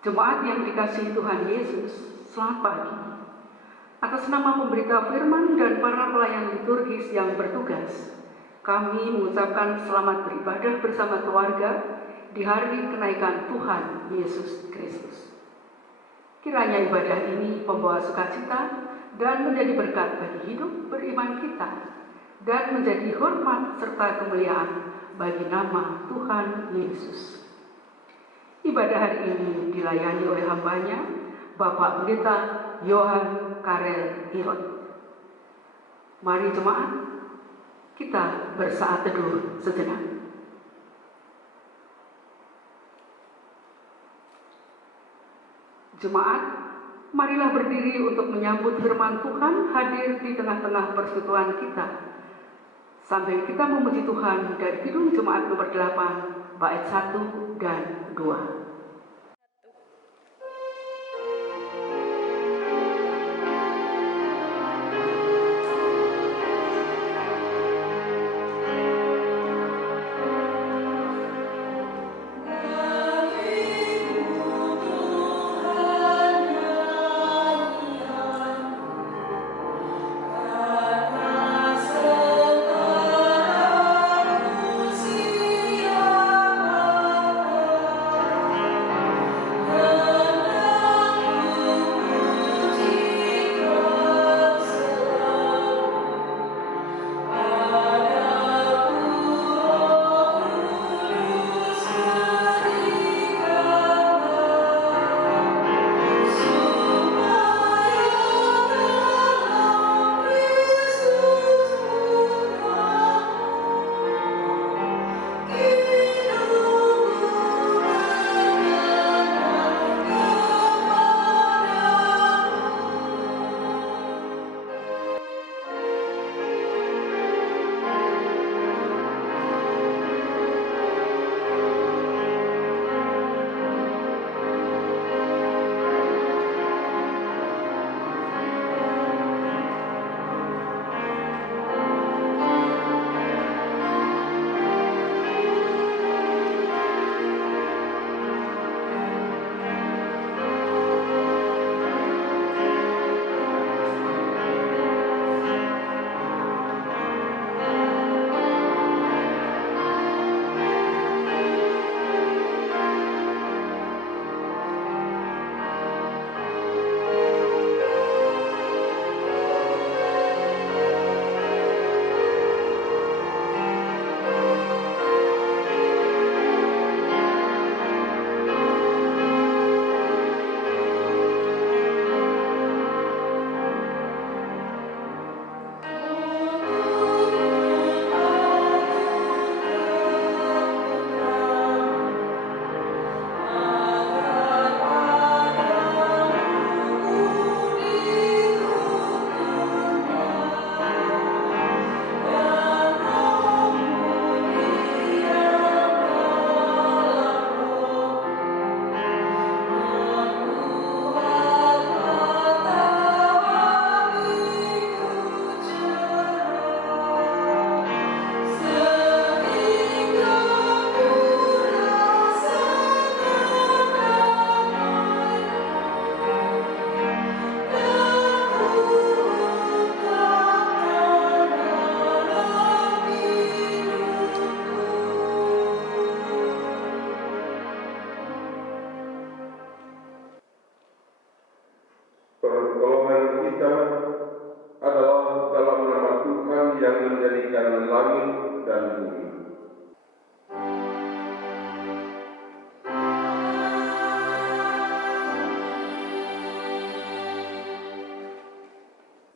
Jemaat yang dikasihi Tuhan Yesus, selamat pagi. Atas nama pemberita firman dan para pelayan liturgis yang bertugas, kami mengucapkan selamat beribadah bersama keluarga di hari kenaikan Tuhan Yesus Kristus. Kiranya ibadah ini membawa sukacita dan menjadi berkat bagi hidup beriman kita dan menjadi hormat serta kemuliaan bagi nama Tuhan Yesus. Ibadah hari ini dilayani oleh hambanya, Bapak Pendeta Yohan Karel Irot. Mari jemaat, kita bersaat teduh sejenak. Jemaat, marilah berdiri untuk menyambut firman Tuhan hadir di tengah-tengah persekutuan kita. Sambil kita memuji Tuhan dari Kidung Jemaat nomor 8, bait 1 dan 2. Pertolongan kita adalah dalam nama Tuhan yang menjadikan langit dan bumi.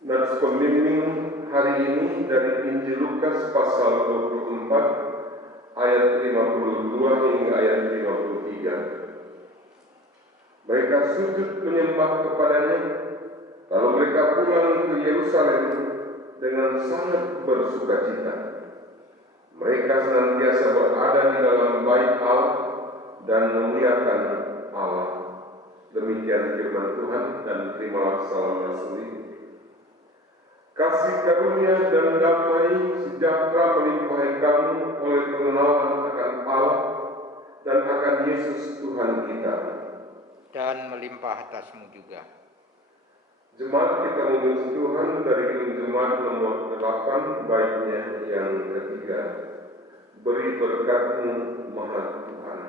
Nats pembimbing hari ini dari Injil Lukas pasal 24 ayat 52 hingga ayat 53. Mereka sujud menyembah kepadanya, lalu mereka pulang ke Yerusalem dengan sangat bersukacita. Mereka senantiasa berada di dalam bait Allah dan memuliakan Allah. Demikian firman Tuhan, dan terimalah salam Rasul. Kasih karunia dan damai sejahtera melimpahi kamu oleh pengenalan akan Allah dan akan Yesus Tuhan kita. dan melimpah atasmu juga. Jemaat kita memuji Tuhan dari jemaat nomor 8 baiknya yang ketiga. Beri berkat-Mu Maha Tuhan.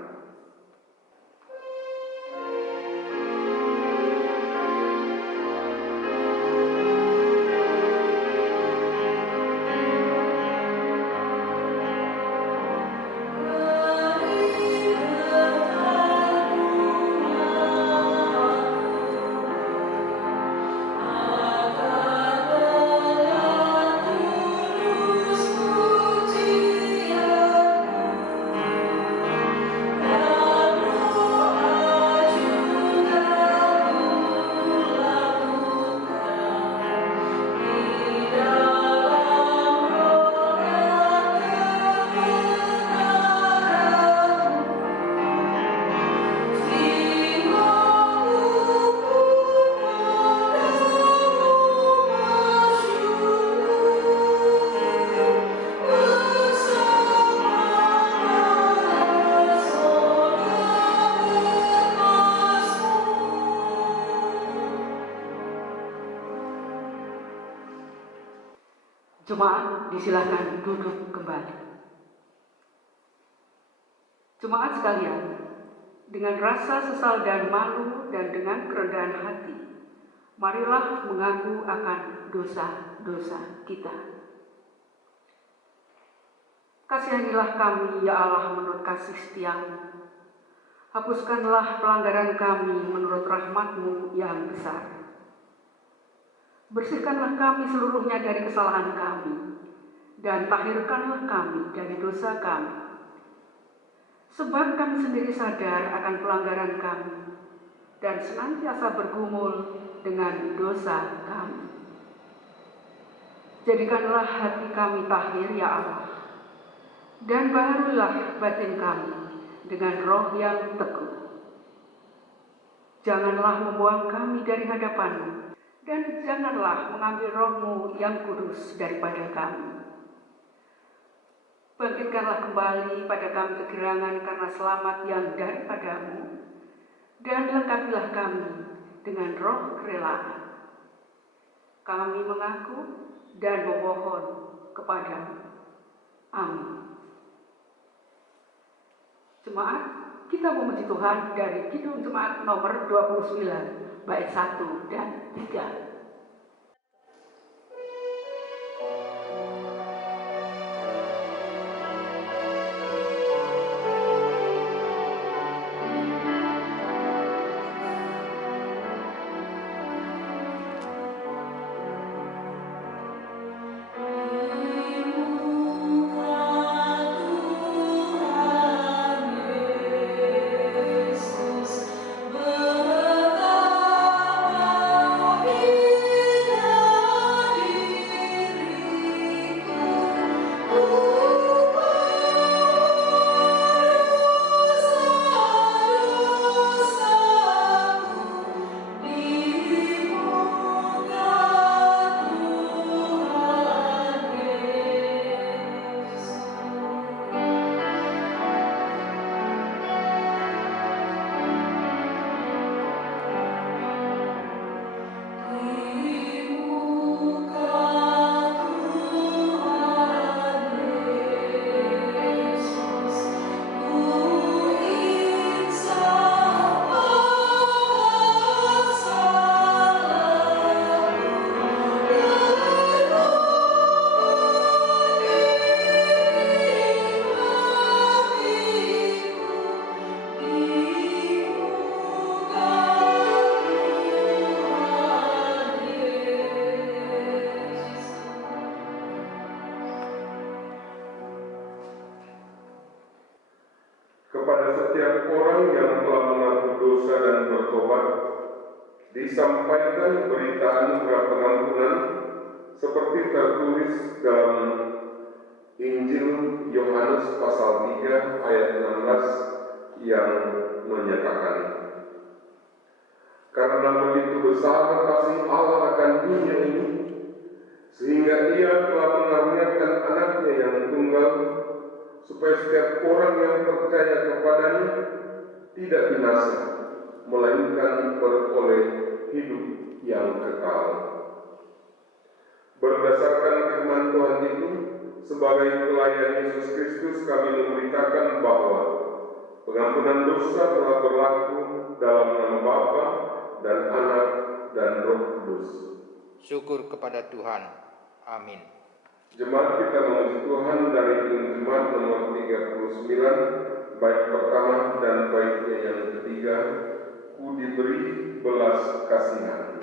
Jemaat disilahkan duduk kembali. Jemaat sekalian, dengan rasa sesal dan malu dan dengan kerendahan hati, marilah mengaku akan dosa-dosa kita. Kasihanilah kami, ya Allah, menurut kasih setiamu. Hapuskanlah pelanggaran kami menurut rahmat-Mu yang besar. Bersihkanlah kami seluruhnya dari kesalahan kami, dan tahirkanlah kami dari dosa kami. Sebab kami sendiri sadar akan pelanggaran kami, dan senantiasa bergumul dengan dosa kami. Jadikanlah hati kami tahir, ya Allah, dan baharulah batin kami dengan roh yang teguh. Janganlah membuang kami dari hadapan-Mu, dan janganlah mengambil roh-Mu yang kudus daripada kami. Bangkitkanlah kembali pada kami kegirangan karena selamat yang daripada-Mu, dan lengkapilah kami dengan roh kerelaan. Kami mengaku dan memohon kepada-Mu. Amin. Jemaat, kita memuji Tuhan dari Kidung Jemaat nomor 29, bait 1 dan 3. Disampaikan berita anugerah pengampunan seperti tertulis dalam Injil Yohanes pasal 3 ayat 16 yang menyatakan, karena begitu besar kasih Allah akan dunia ini, sehingga Ia telah mengaruniakan anaknya yang tunggal, supaya setiap orang yang percaya kepadanya tidak binasa, melainkan beroleh hidup yang kekal. Berdasarkan firman Tuhan itu, sebagai pelayan Yesus Kristus kami memberitakan bahwa pengampunan dosa telah berlaku dalam nama Bapa dan Anak dan Roh Kudus. Syukur kepada Tuhan. Amin. Jemaat kita memuji Tuhan dari Jemaat nomor 39, bait pertama dan baitnya yang ketiga, Ku diberi belas kasihan.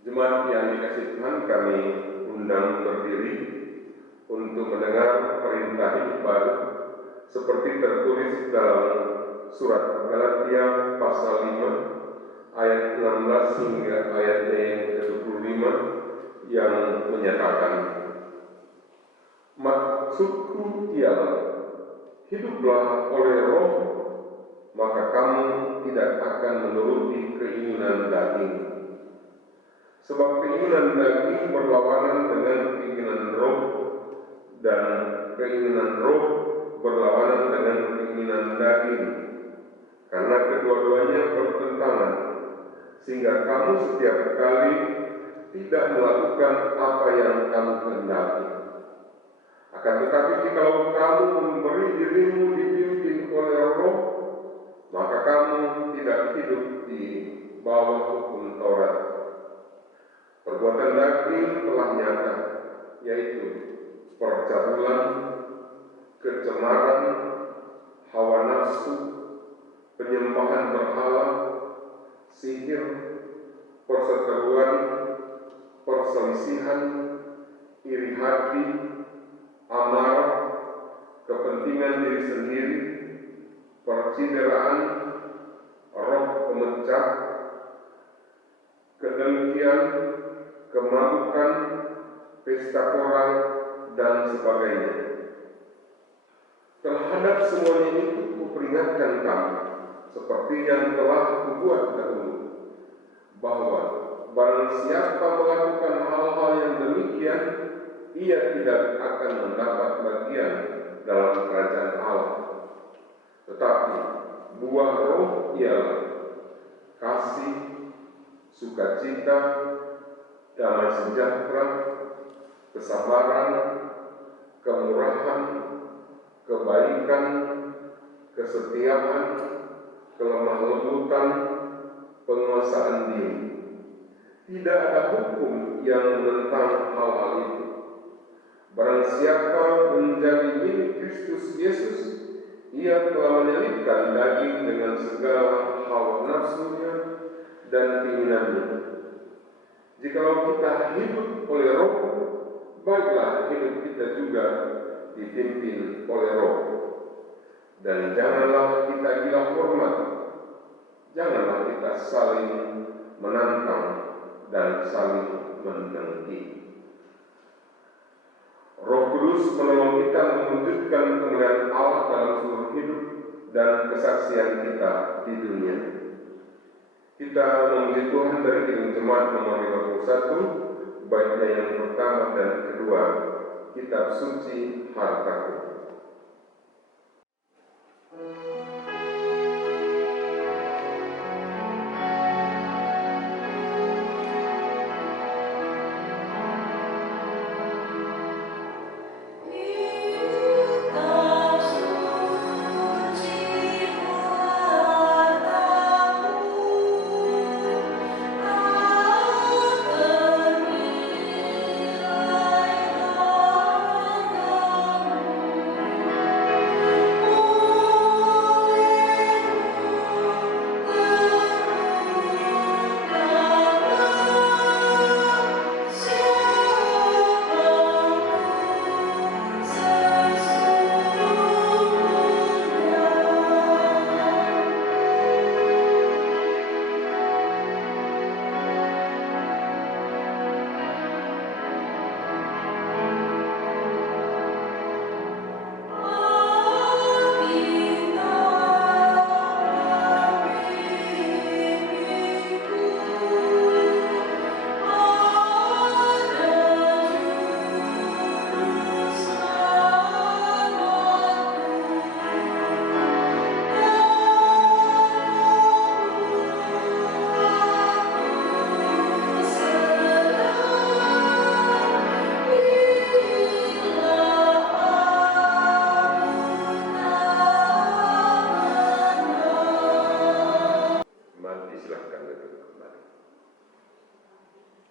Jemaat yang dikasih Tuhan, kami undang berdiri untuk mendengar perintah hidup baru seperti tertulis dalam surat Galatia pasal 5 ayat 16 hingga ayatnya yang ke-25 yang menyatakan, maksudku ialah hiduplah oleh Roh, maka kamu tidak akan menuruti keinginan daging. Sebab keinginan daging berlawanan dengan keinginan roh, dan keinginan roh berlawanan dengan keinginan daging, karena kedua-duanya bertentangan, sehingga kamu setiap kali tidak melakukan apa yang kamu kehendaki. Akan tetapi jikalau kamu memberi dirimu dipimpin oleh roh, maka kamu tidak hidup di bawah hukum Taurat. Perbuatan daging telah nyata, yaitu percabulan, kecemaran, hawa nafsu, penyembahan berhala, sihir, perseteruan, perselisihan, iri hati, amarah, kepentingan diri sendiri, percideraan, roh pemecah, kedengkian, kemabukan, pesta pora, dan sebagainya. Terhadap semuanya itu kuperingatkan kamu, seperti yang telah kubuat dahulu, bahwa barang siapa melakukan hal-hal yang demikian, ia tidak akan mendapat bagian dalam kerajaan Allah. Tetapi buah roh ialah kasih, sukacita, damai sejahtera, kesabaran, kemurahan, kebaikan, kesetiaan, kelemah lembutan, penguasaan diri. Tidak ada hukum yang menentang hal-hal itu. Barang siapa menjadi milik Kristus Yesus, Ia telah menyelipkan daging dengan segala hawa nafsunya dan keinginannya. Jikalau kita hidup oleh Roh, baiklah hidup kita juga dipimpin oleh Roh. Dan janganlah kita gila hormat, janganlah kita saling menantang dan saling mendengki. Roh Kudus menolong kita mewujudkan kemuliaan Allah dalam seluruh hidup dan kesaksian kita di dunia. Kita memuji Tuhan dari Kidung Jemaat nomor 51, baiknya yang pertama dan kedua, Kitab Suci Hartaku.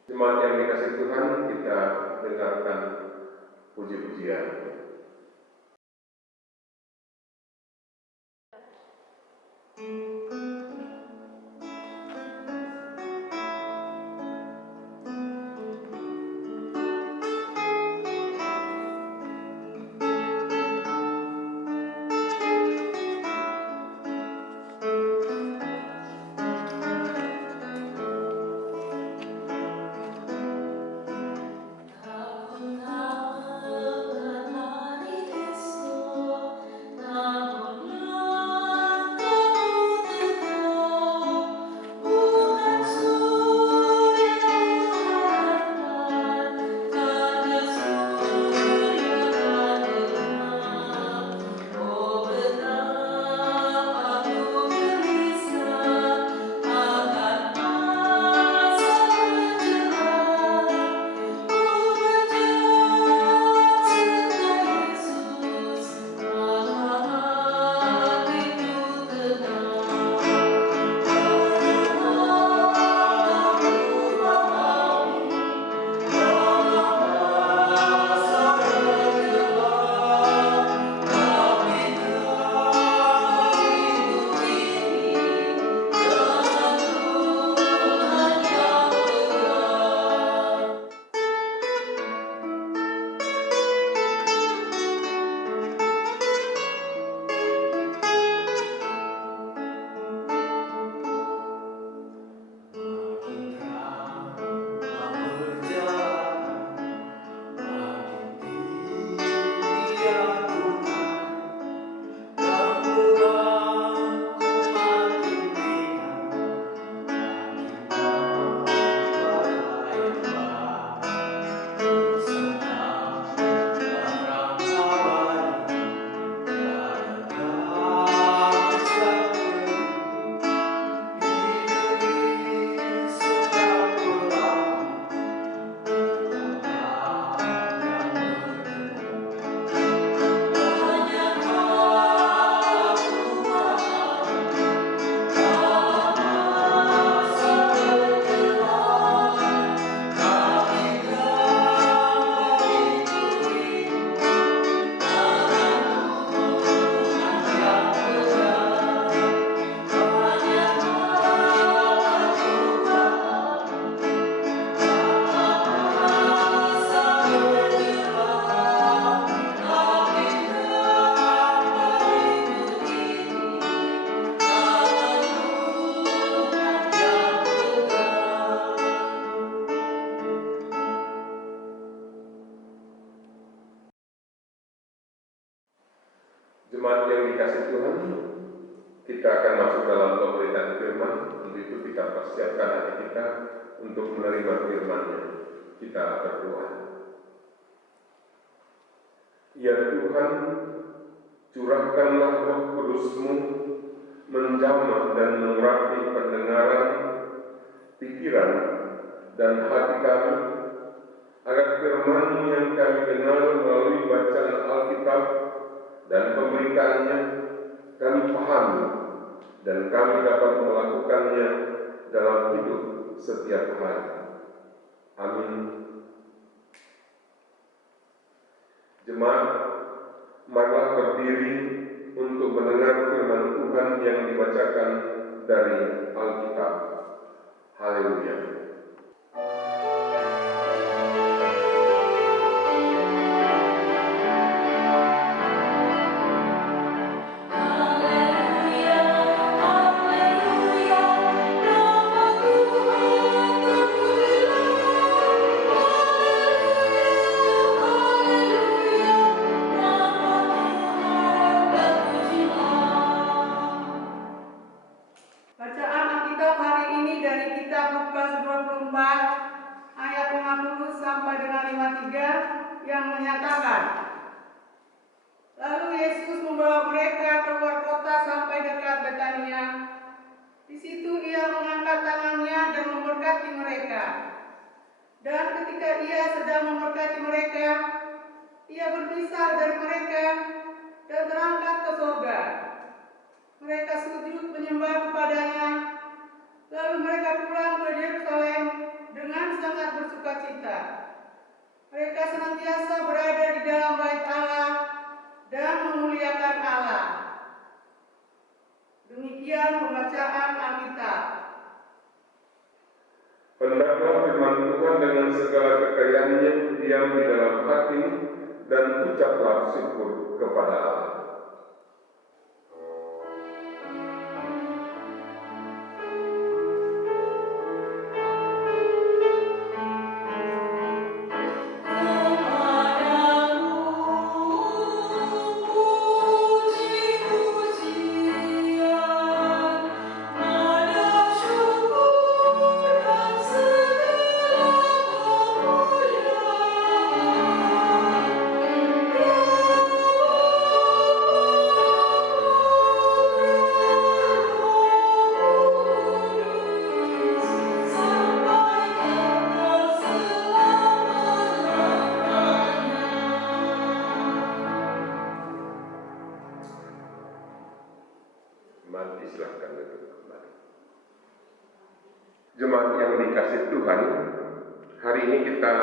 Jemaat yang dikasihi Tuhan, kita dengarkan puji-pujian. Kau Jemaat yang dikasih Tuhan, kita akan masuk dalam pemberitaan firman. Untuk itu kita persiapkan hati kita untuk menerima firman-Nya. Kita berdoa. Ya Tuhan, curahkanlah Roh Kudus-Mu menjamah dan mengurapi pendengaran, pikiran, dan hati kami, agar firman yang kami dengar melalui bacaan Alkitab dan pemberitaannya kami pahami dan kami dapat melakukannya dalam hidup setiap hari. Amin. Jemaat, marilah berdiri untuk mendengar firman Tuhan yang dibacakan dari Alkitab. Haleluya. Bacaan Alkitab hari ini dari kitab Lukas 24 ayat 50 sampai dengan 53 yang menyatakan, lalu Yesus membawa mereka keluar kota sampai dekat Betania. Di situ ia mengangkat tangannya dan memberkati mereka. Dan ketika ia sedang memberkati mereka, ia berpisah dari mereka dan berangkat ke surga. Mereka sujud menyembah kepadanya, lalu mereka pulang ke Yerusalem dengan sangat bersukacita. Mereka senantiasa berada di dalam bait Allah dan memuliakan Allah. Demikian pembacaan Alkitab. Hendaklah firman Tuhan dengan segala kekayaannya diam di dalam hati dan ucaplah syukur kepada Allah. Silahkan duduk kembali. Jemaat yang dikasih Tuhan, hari ini kita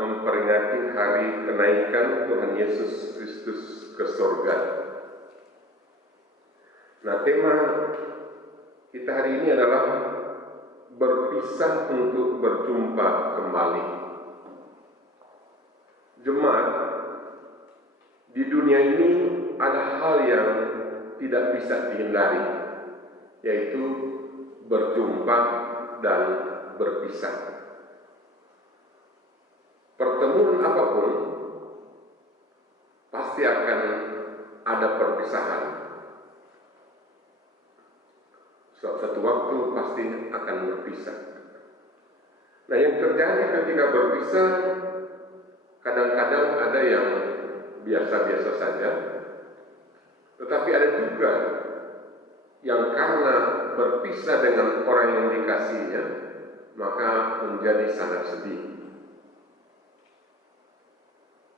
memperingati hari kenaikan Tuhan Yesus Kristus ke surga. Nah, tema kita hari ini adalah berpisah untuk berjumpa kembali. Jemaat, di dunia ini ada hal yang tidak bisa dihindari, yaitu berjumpa dan berpisah. Pertemuan apapun pasti akan ada perpisahan. Suatu waktu pasti akan berpisah. Nah, yang terjadi ketika berpisah, kadang-kadang ada yang biasa-biasa saja, tetapi ada juga yang karena berpisah dengan orang yang dikasihinya, maka menjadi sangat sedih.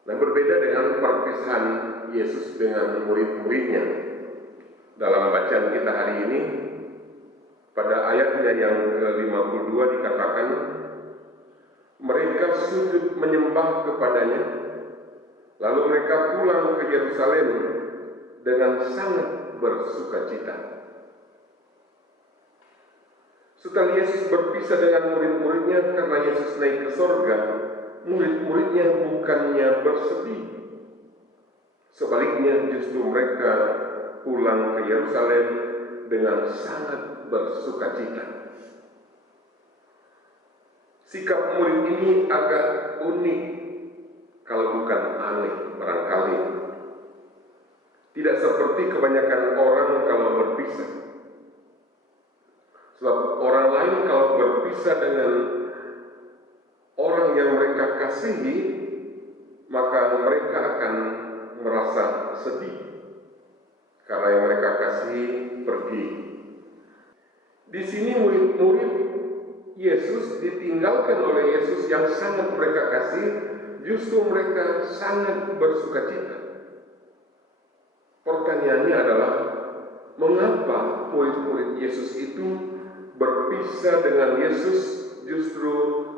Nah, berbeda dengan perpisahan Yesus dengan murid-muridnya. Dalam bacaan kita hari ini, pada ayatnya yang ke-52 dikatakan, mereka sujud menyembah kepadanya, lalu mereka pulang ke Yerusalem dengan sangat bersukacita. Setelah Yesus berpisah dengan murid-muridnya karena Yesus naik ke surga, murid-muridnya bukannya bersedih. Sebaliknya justru mereka pulang ke Yerusalem dengan sangat bersukacita. Sikap murid ini agak unik, kalau bukan aneh barangkali. Tidak seperti seperti kebanyakan orang kalau berpisah. Sebab orang lain kalau berpisah dengan orang yang mereka kasihi, maka mereka akan merasa sedih karena yang mereka kasihi pergi. Di sini murid-murid Yesus ditinggalkan oleh Yesus yang sangat mereka kasih, justru mereka sangat bersukacita. Pertanyaannya adalah, mengapa murid-murid Yesus itu berpisah dengan Yesus justru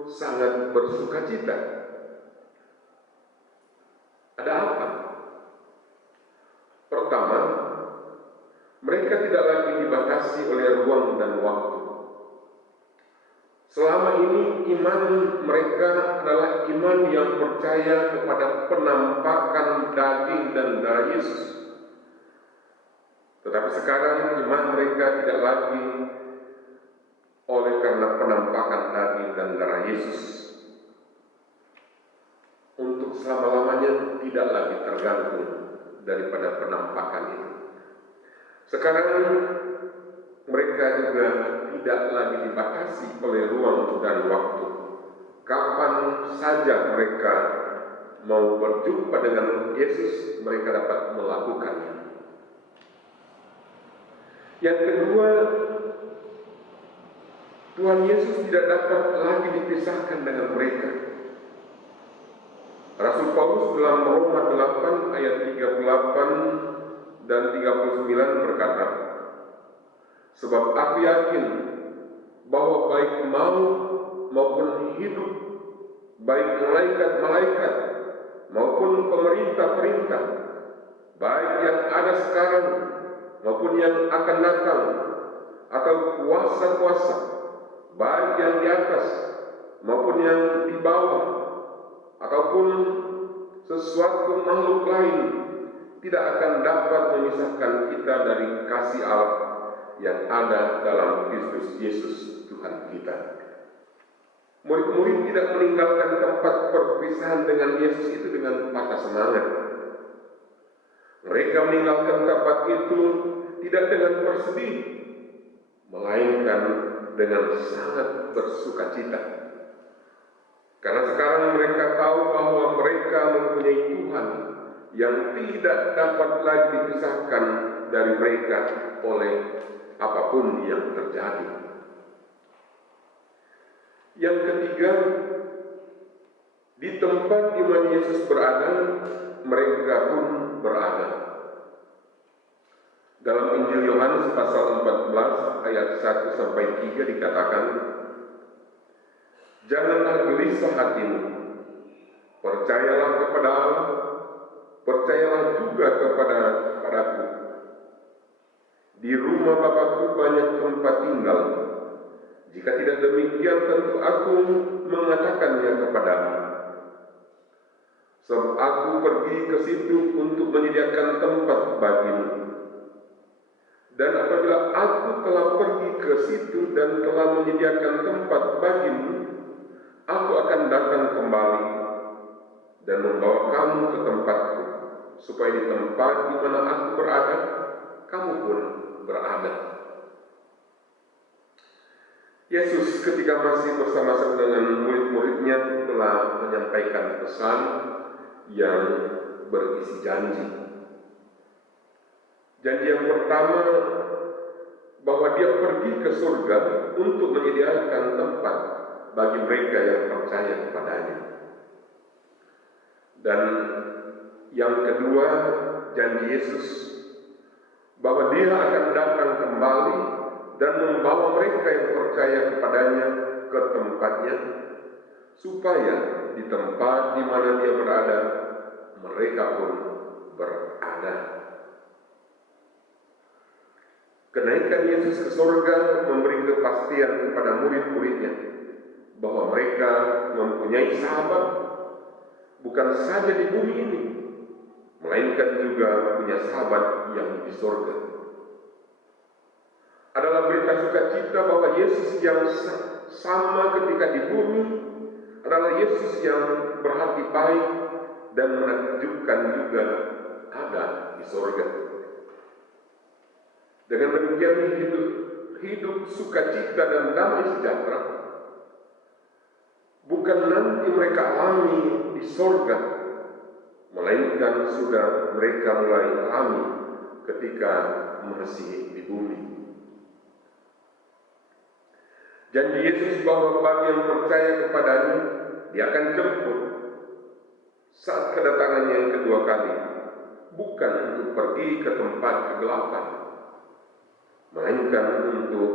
sangat bersukacita? Ada apa? Pertama, mereka tidak lagi dibatasi oleh ruang dan waktu. Selama ini iman mereka adalah iman yang percaya kepada penampakan daging dan darah Yesus. Tetapi sekarang iman mereka tidak lagi oleh karena penampakan daging dan darah Yesus. Untuk selama-lamanya tidak lagi tergantung daripada penampakan itu. Sekarang mereka juga tidak lagi dibatasi oleh ruang dan waktu. Kapan saja mereka mau berjumpa dengan Yesus, mereka dapat melakukannya. Yang kedua, Tuhan Yesus tidak dapat lagi dipisahkan dengan mereka. Rasul Paulus dalam Roma 8 ayat 38 dan 39 berkata, sebab aku yakin bahwa baik maut maupun hidup, baik malaikat-malaikat maupun pemerintah-perintah, baik yang ada sekarang maupun yang akan datang, atau kuasa-kuasa, baik yang di atas maupun yang di bawah, ataupun sesuatu makhluk lain, tidak akan dapat memisahkan kita dari kasih Allah yang ada dalam Kristus Yesus Tuhan kita. Murid-murid tidak meninggalkan tempat perpisahan dengan Yesus itu dengan patah semangat. Mereka meninggalkan tempat itu tidak dengan bersedih, melainkan dengan sangat bersukacita. Karena sekarang mereka tahu bahwa mereka mempunyai Tuhan yang tidak dapat lagi dipisahkan dari mereka oleh apapun yang terjadi. Yang ketiga, di tempat di mana Yesus berada, mereka pun berada. Dalam Injil Yohanes pasal 14 ayat 1 sampai 3 dikatakan, janganlah gelisah hatimu, percayalah kepada Allah, percayalah juga kepadaku. Di rumah Bapa-Ku banyak tempat tinggal. Jika tidak demikian, tentu aku mengatakannya kepadamu. Sebab aku pergi ke situ untuk menyediakan tempat bagimu. Dan apabila aku telah pergi ke situ dan telah menyediakan tempat bagimu, aku akan datang kembali dan membawa kamu ke tempatku, supaya di tempat di mana aku berada, kamu pun berada. Yesus ketika masih bersama-sama dengan murid-muridnya telah menyampaikan pesan yang berisi janji. Janji yang pertama, bahwa dia pergi ke surga untuk menyediakan tempat bagi mereka yang percaya kepadanya. Dan yang kedua, janji Yesus bahwa dia akan datang kembali dan membawa mereka yang percaya kepadanya ke tempatnya, supaya di tempat di mana dia berada, mereka pun berada. Kenaikan Yesus ke surga memberi kepastian kepada murid-muridnya bahwa mereka mempunyai sahabat bukan saja di bumi ini, melainkan juga punya sahabat yang di surga. Adalah berita sukacita bahwa Yesus yang sama ketika di bumi adalah Yesus yang berhati baik dan menakjubkan juga ada di surga. Dengan demikian hidup sukacita dan damai sejahtera bukan nanti mereka alami di sorga, melainkan sudah mereka mulai alami ketika masih di bumi. Janji Yesus bahwa bagi yang percaya kepadanya, Dia akan jemput saat kedatangan yang kedua kali, bukan untuk pergi ke tempat kegelapan, melainkan untuk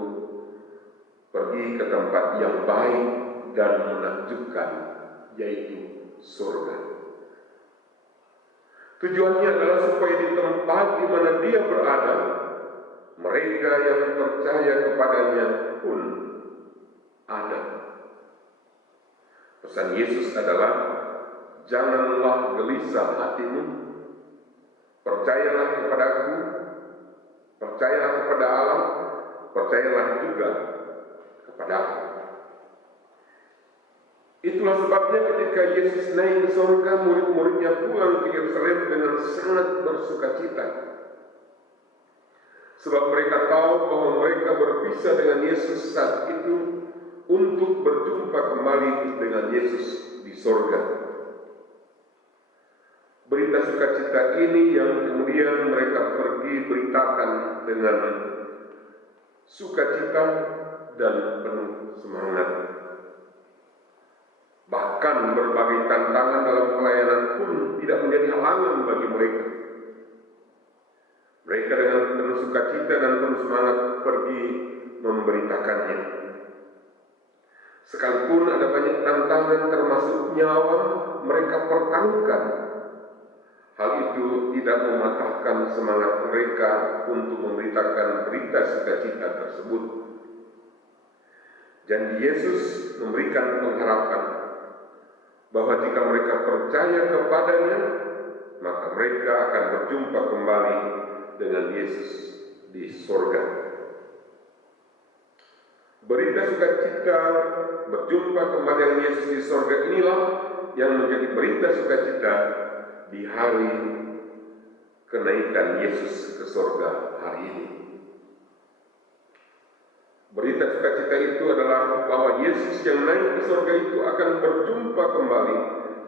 pergi ke tempat yang baik dan menakjubkan, yaitu surga. Tujuannya adalah supaya di tempat di mana Dia berada, mereka yang percaya kepadanya pun ada. Pesan Yesus adalah, janganlah gelisah hatimu, percayalah kepadaku, percayalah kepada Allah, percayalah juga kepada aku. Itulah sebabnya ketika Yesus naik ke surga, murid-muridnya pulang ke Yerusalem dengan sangat bersukacita. Sebab mereka tahu bahwa mereka berpisah dengan Yesus saat itu untuk berjumpa kembali dengan Yesus di surga. Berita sukacita ini yang kemudian mereka pergi beritakan dengan sukacita dan penuh semangat. Bahkan berbagai tantangan dalam pelayanan pun tidak menjadi halangan bagi mereka. Mereka dengan penuh sukacita dan penuh semangat pergi memberitakannya. Sekalipun ada banyak tantangan termasuk nyawa, mereka pertaruhkan. Hal itu tidak mematahkan semangat mereka untuk memberitakan berita sukacita tersebut. Janji Yesus memberikan pengharapan bahwa jika mereka percaya kepadanya, maka mereka akan berjumpa kembali dengan Yesus di surga. Berita sukacita berjumpa kembali dengan Yesus di surga inilah yang menjadi berita sukacita di hari kenaikan Yesus ke surga hari ini. Berita sukacita itu adalah bahwa Yesus yang naik ke surga itu akan berjumpa kembali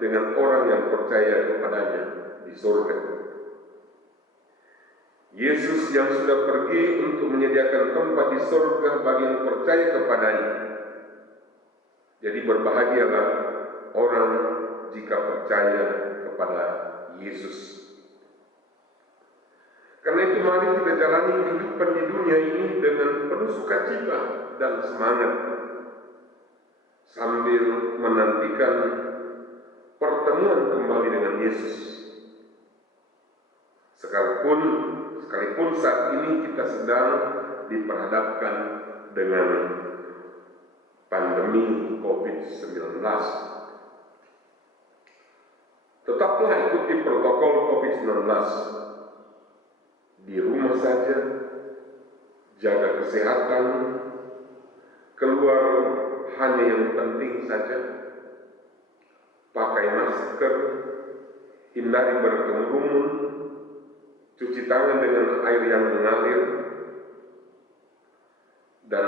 dengan orang yang percaya kepadanya di surga. Yesus yang sudah pergi untuk menyediakan tempat di surga bagi yang percaya kepadanya. Jadi berbahagialah orang jika percaya kepada Yesus. Karena itu mari kita jalani kehidupan di dunia ini dengan penuh sukacita dan semangat, sambil menantikan pertemuan kembali dengan Yesus. Sekalipun saat ini kita sedang diperhadapkan dengan pandemi COVID-19, tetaplah ikuti protokol COVID-19. Di rumah saja, jaga kesehatan, keluar hanya yang penting saja, pakai masker, hindari berkerumun, cuci tangan dengan air yang mengalir, dan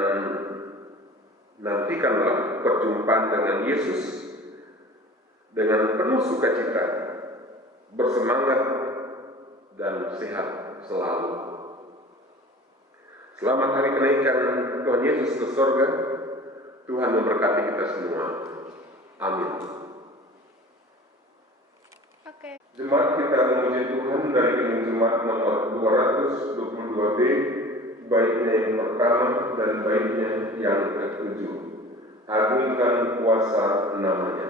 nantikanlah perjumpaan dengan Yesus dengan penuh sukacita, bersemangat, dan sehat selalu. Selamat hari kenaikan Tuhan Yesus ke surga. Tuhan memberkati kita semua. Amin. Jemaat kita memuji Tuhan dari jemaat nomor 222B, baiknya yang pertama dan baiknya yang ke-7. Agungkan kuasa namanya.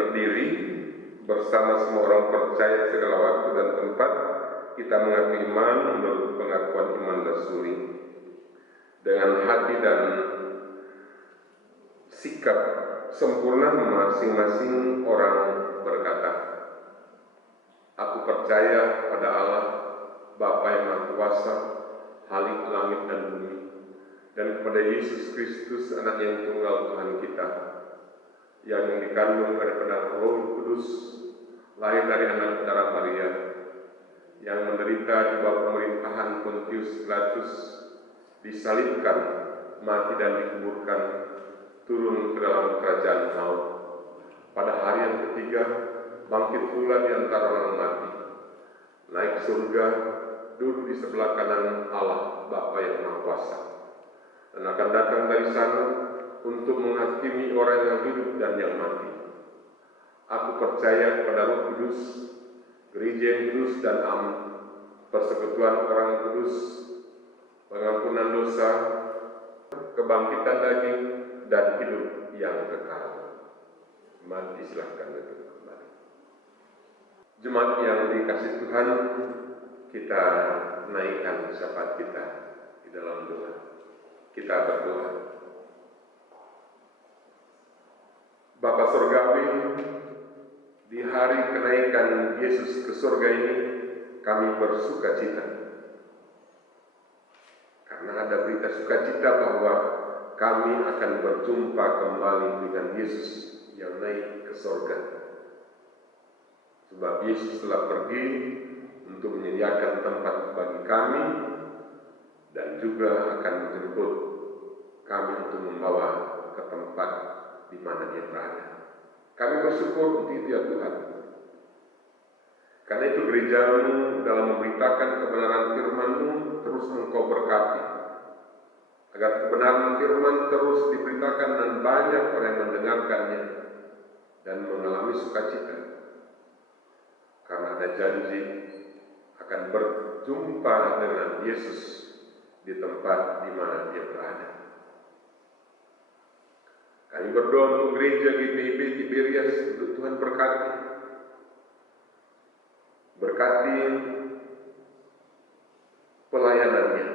berdiri bersama semua orang percaya segala waktu dan tempat. Kita mengaku iman menurut pengakuan iman rasuli. Dengan hati dan sikap sempurna masing-masing orang berkata, aku percaya pada Allah, Bapa yang Maha Kuasa, Khalik langit dan bumi, dan kepada Yesus Kristus, Anak yang tunggal Tuhan kita, yang dikandung daripada Roh Kudus, lahir dari anak darah Maria, yang menderita di bawah pemerintahan Pontius Pilatus, disalibkan, mati dan dikuburkan, turun ke dalam kerajaan maut. Pada hari yang ketiga, bangkit pula di antara orang mati, naik surga, duduk di sebelah kanan Allah Bapa yang Maha Kuasa, dan akan datang dari sana untuk menghakimi orang yang hidup dan yang mati. Aku percaya kepada Roh Kudus, gereja yang kudus dan am, persekutuan orang kudus, pengampunan dosa, kebangkitan daging, dan hidup yang kekal. Mari silahkan duduk kembali. Jemaat yang dikasihi Tuhan, kita naikkan syafaat kita di dalam doa. Kita berdoa. Bapa Surgawi, di hari kenaikan Yesus ke surga ini, kami bersuka cita. Karena ada berita sukacita bahwa kami akan berjumpa kembali dengan Yesus yang naik ke surga. Sebab Yesus telah pergi untuk menyediakan tempat bagi kami dan juga akan menjemput kami untuk membawa ke tempat di mana Dia berada. Kami bersyukur untuk itu ya Tuhan. Karena itu gereja-Mu dalam memberitakan kebenaran firman-Mu terus Engkau berkati, agar kebenaran firman terus diberitakan dan banyak orang yang mendengarkannya dan mengalami sukacita. Karena ada janji akan berjumpa dengan Yesus di tempat di mana Dia berada. Kami berdoa untuk gereja GPIB Tiberias, untuk Tuhan berkati. Berkati pelayanannya.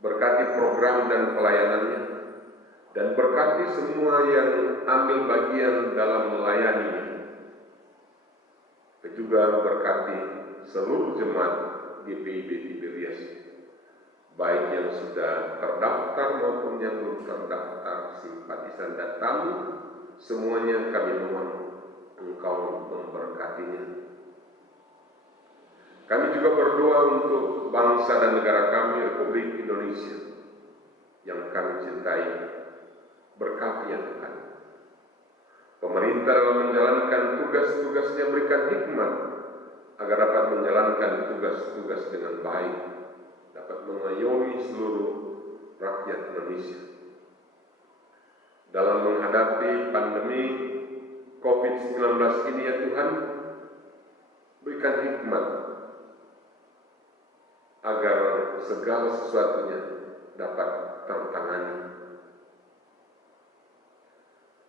Berkati program dan pelayanannya. Dan berkati semua yang ambil bagian dalam melayaninya. Juga berkati seluruh jemaat GPIB Tiberias, baik yang sudah terdaftar maupun yang belum terdaftar, simpatisan dan tamu, semuanya kami mohon Engkau memberkatinya. Kami juga berdoa untuk bangsa dan negara kami, Republik Indonesia, yang kami cintai. Berkati ya Tuhan. Pemerintah dalam menjalankan tugas-tugasnya berikan hikmat agar dapat menjalankan tugas-tugas dengan baik, dapat mengayomi seluruh rakyat Indonesia. Dalam menghadapi pandemi COVID-19 ini ya Tuhan, berikan hikmat agar segala sesuatunya dapat tertangani.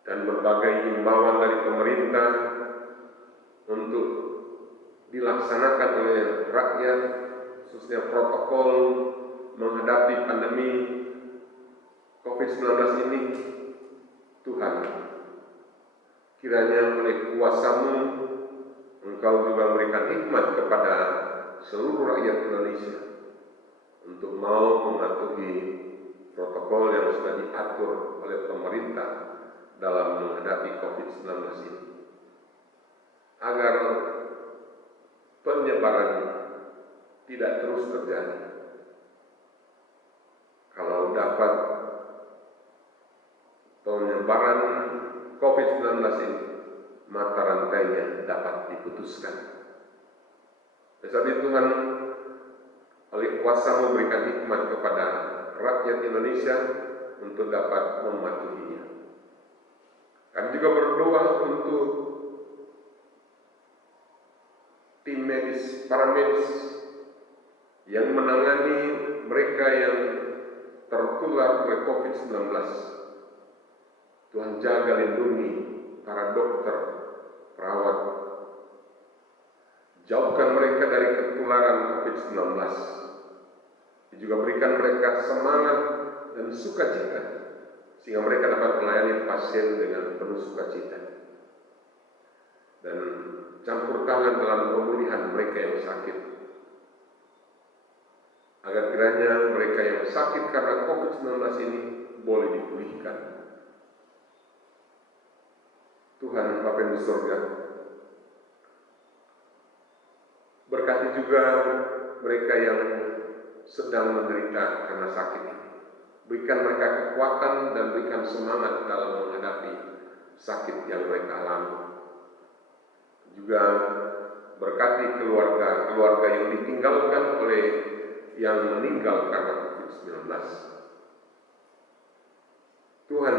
Dan berbagai himbauan dari pemerintah untuk dilaksanakan oleh rakyat, khususnya protokol menghadapi pandemi COVID-19 ini, Tuhan, kiranya oleh kuasa-Mu Engkau juga memberikan hikmat kepada seluruh rakyat Indonesia untuk mau mematuhi protokol yang sudah diatur oleh pemerintah dalam menghadapi COVID-19 ini, agar penyebaran tidak terus terjadi. Kalau dapat penyebaran COVID-19 ini, mata rantainya dapat diputuskan. Sebab Tuhan, oleh kuasa memberikan hikmat kepada rakyat Indonesia untuk dapat mematuhinya. Kami juga berdoa untuk tim medis, para medis yang menangani mereka yang tertular oleh COVID-19. Tuhan jaga lindungi para dokter, perawat. Jauhkan mereka dari ketularan COVID-19. Juga berikan mereka semangat dan sukacita, sehingga mereka dapat melayani pasien dengan penuh sukacita. Dan campur tangan dalam pemulihan mereka yang sakit, agar kiranya mereka yang sakit karena COVID-19 ini boleh dipulihkan. Tuhan Bapa yang di surga, berkati juga mereka yang sedang menderita karena sakit ini. Berikan mereka kekuatan dan berikan semangat dalam menghadapi sakit yang mereka alami. Juga berkati keluarga yang ditinggalkan oleh yang meninggal karena COVID-19. Tuhan,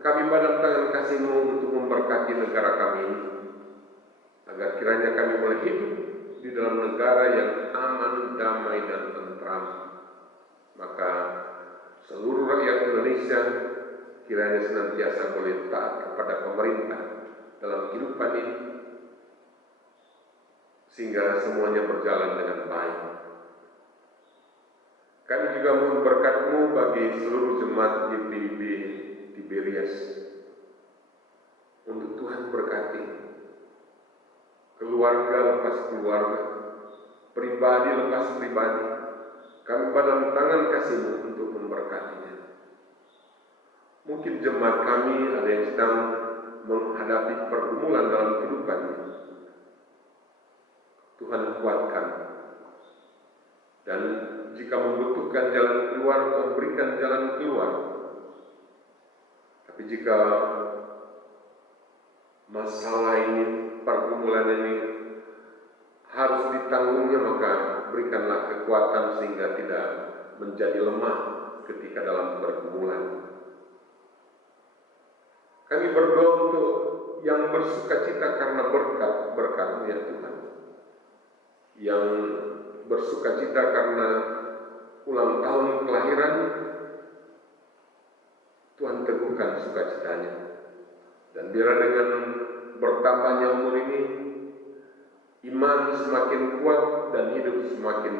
kami pada tangan kasih-Mu untuk memberkati negara kami ini, agar kiranya kami boleh hidup di dalam negara yang aman, damai, dan tentram. Maka seluruh rakyat Indonesia kiranya senantiasa boleh taat kepada pemerintah dalam kehidupan ini, sehingga semuanya berjalan dengan baik. Kami juga mohon berkat-Mu bagi seluruh jemaat GPIB Tiberias. Untuk Tuhan berkati keluarga lepas keluarga, pribadi lepas pribadi. Kami pada tangan kasih-Mu untuk memberkatinya. Mungkin jemaat kami ada yang sedang menghadapi pergumulan dalam kehidupannya. Tuhan kuatkan. Dan jika membutuhkan jalan keluar, Tuhan berikan jalan keluar. Tapi jika masalah ini, pergumulan ini harus ditanggungnya, maka berikanlah kekuatan sehingga tidak menjadi lemah ketika dalam pergumulan. Kami berdoa untuk yang bersukacita karena berkat-Mu ya Tuhan. Yang bersukacita karena ulang tahun kelahiran, Tuhan teguhkan sukacitanya. Dan biar dengan bertambahnya umur ini, iman semakin kuat dan hidup semakin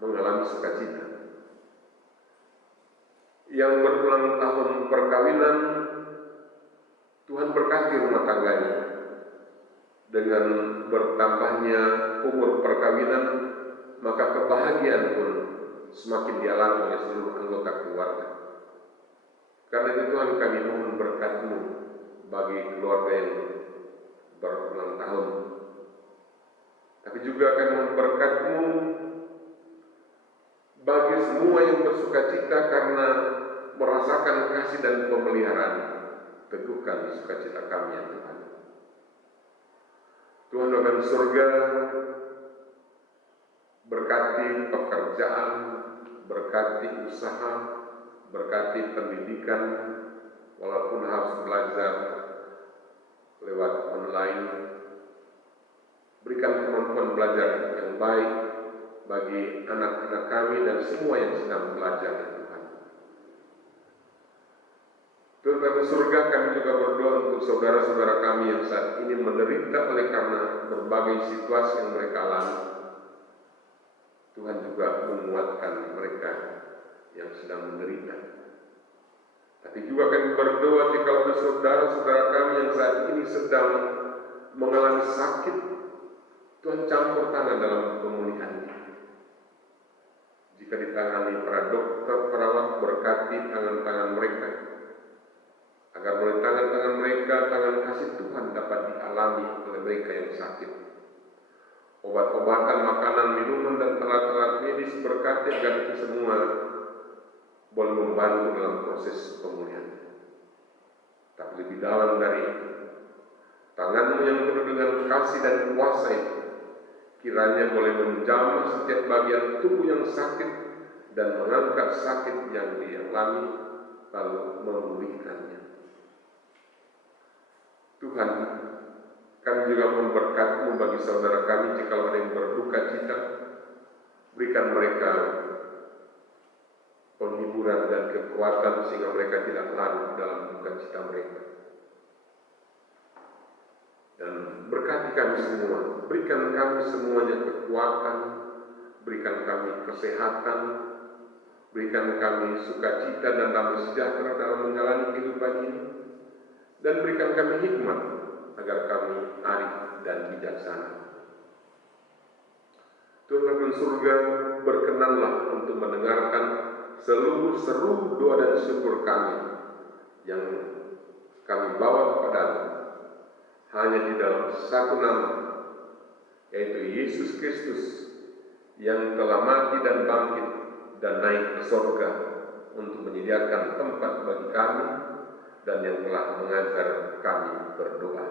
mengalami sukacita. Yang berulang tahun perkawinan, Tuhan berkati rumah tangganya. Dengan bertambahnya umur perkawinan, maka kebahagiaan pun semakin dialami oleh seluruh anggota keluarga. Karena itu Tuhan, kami mohon berkat-Mu bagi keluarga yang berulang tahun. Tapi juga kami mohon berkat-Mu bagi semua yang bersukacita karena merasakan kasih dan pemeliharaan. Teguhkan sukacita kami ya Tuhan. Tuhan Bapa di surga, berkati pekerjaan, berkati usaha, berkati pendidikan, walaupun harus belajar lewat online. Berikan kemampuan belajar yang baik bagi anak-anak kami dan semua yang sedang belajar ya Tuhan. Tuhan Bapa surga, kami juga berdoa untuk saudara-saudara kami yang saat ini menderita oleh karena berbagai situasi yang mereka alami. Tuhan juga menguatkan mereka yang sedang menderita. Tapi juga kami berdoa jika ada saudara-saudara kami yang saat ini sedang mengalami sakit, Tuhan campur tangan dalam pemulihannya. Jika ditangani para dokter, perawat, berkati tangan-tangan mereka, agar oleh tangan-tangan mereka, tangan kasih Tuhan dapat dialami oleh mereka yang sakit. Obat-obatan, makanan, minuman, dan alat-alat medis berkati agar itu semua boleh membantu dalam proses pemulihan. Tapi lebih dalam dari itu, tangan-Mu yang penuh dengan kasih dan kuasa itu, kiranya boleh menjamah setiap bagian tubuh yang sakit dan mengangkat sakit yang dialami, lalu memulihkannya. Tuhan, kami juga memberkat-Mu bagi saudara kami jika ada yang berduka cita. Berikan mereka penghiburan kemakmuran dan kekuatan sehingga mereka tidak larut dalam duka cita mereka. Dan berkati kami semua, berikan kami semuanya kekuatan, berikan kami kesehatan, berikan kami sukacita dan damai sejahtera dalam menjalani kehidupan ini, dan berikan kami hikmat agar kami arif dan bijaksana. Tuhan Bapa surga, berkenanlah untuk mendengarkan seluruh seru doa dan syukur kami yang kami bawa kepadamu hanya di dalam satu nama, yaitu Yesus Kristus yang telah mati dan bangkit dan naik ke surga untuk menyediakan tempat bagi kami dan yang telah mengajar kami berdoa.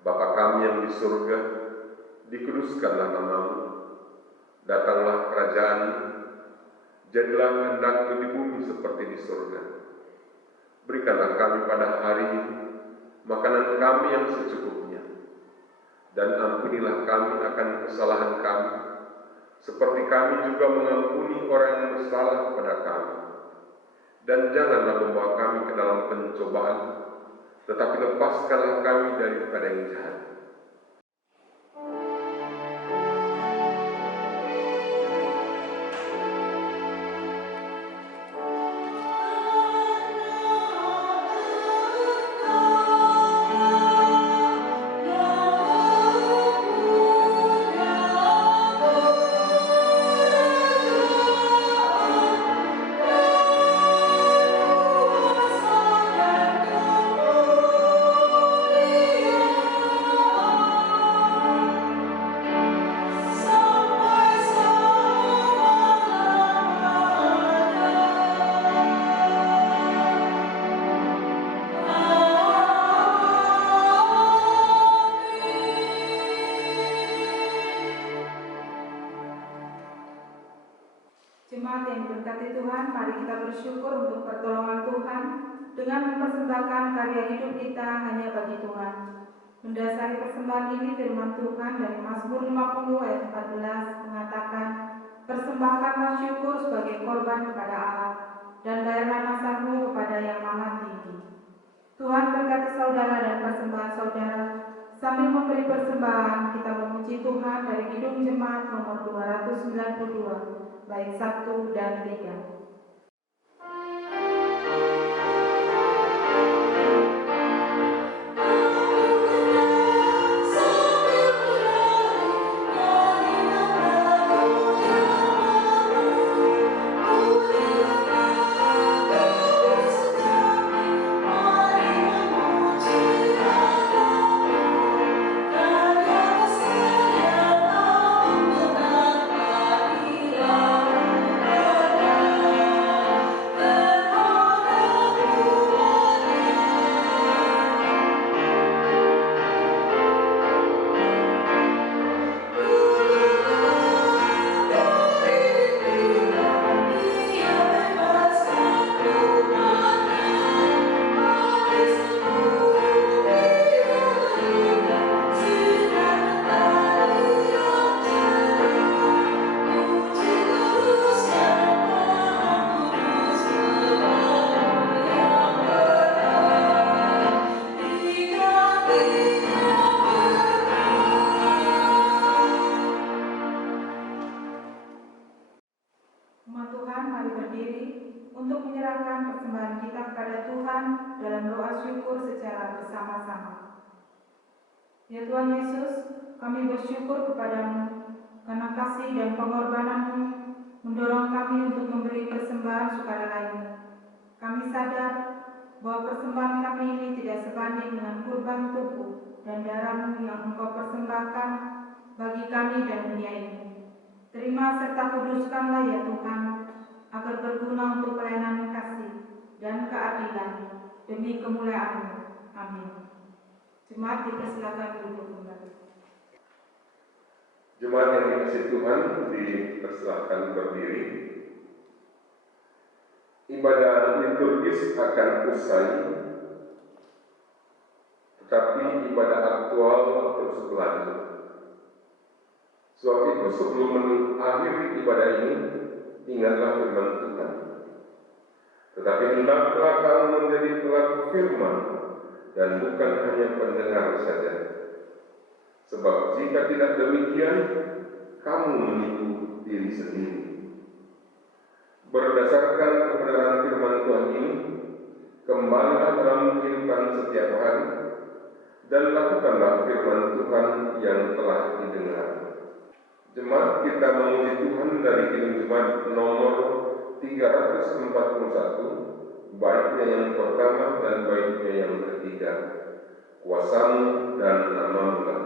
Bapa kami yang di surga, dikuduskanlah namamu, datanglah kerajaan, jadilah kehendak-Mu di bumi seperti di surga. Berikanlah kami pada hari ini makanan kami yang secukupnya, dan ampunilah kami akan kesalahan kami, seperti kami juga mengampuni orang yang bersalah kepada kami. Dan janganlah membawa kami ke dalam pencobaan, tetapi lepaskanlah kami daripada yang jahat. Jemaat yang diberkati Tuhan, mari kita bersyukur untuk pertolongan Tuhan dengan mempersembahkan karya hidup kita hanya bagi Tuhan. Mendasari persembahan ini firman Tuhan dari Mazmur 50 ayat 14 mengatakan, persembahkanlah syukur sebagai korban kepada Allah dan bayarlah nasabmu kepada yang maha tinggi. Tuhan berkati saudara dan persembahan saudara. Sambil memberi persembahan, kita memuji Tuhan dari Kidung Jemaat nomor 292, baik 1 dan 3. Umat Tuhan, mari berdiri untuk menyerahkan persembahan kita kepada Tuhan dalam doa syukur secara bersama-sama. Ya Tuhan Yesus, kami bersyukur kepadamu karena kasih dan pengorbanan-Mu mendorong kami untuk memberi persembahan sukarela ini. Kami sadar bahwa persembahan kami ini tidak sebanding dengan kurban tubuh dan darah-Mu yang Engkau persembahkan bagi kami dan dunia ini. Terima serta kuduskanlah ya Tuhan, agar berguna untuk pelayanan kasih dan keadilan demi kemuliaan-Mu. Amin. Jemaat dipersilakan duduk kembali. Jemaat yang dikasihi Tuhan, dipersilakan berdiri. Ibadah liturgis akan usai, tetapi ibadah aktual terus berlanjut. Sebab itu sebelum mengakhiri ibadah ini, ingatlah firman Tuhan. Tetapi hendaklah kamu menjadi pelaku firman dan bukan hanya pendengar saja. Sebab jika tidak demikian, kamu menipu diri sendiri. Berdasarkan kebenaran firman Tuhan ini, kembalilah dalam kehidupan setiap hari dan lakukanlah firman Tuhan yang telah didengar. Jemaat kita memuji Tuhan dari Injil Jumat nomor 341, baiknya yang pertama dan baiknya yang ketiga. Kuasa-Mu dan nama-Mu lah.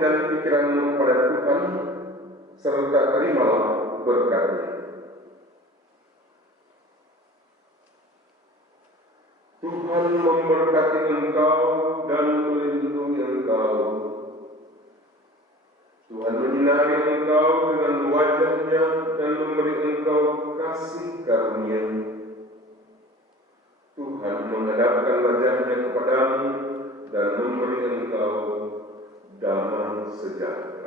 Dan pikiranmu kepada Tuhan, serta terimalah berkat-Nya. Tuhan memberkati engkau dan melindungi engkau. Tuhan menyinari engkau dengan wajah-Nya dan memberi engkau kasih karunia. Tuhan menghadapkan wajah-Nya kepadamu dan memberi engkau damai sejahtera.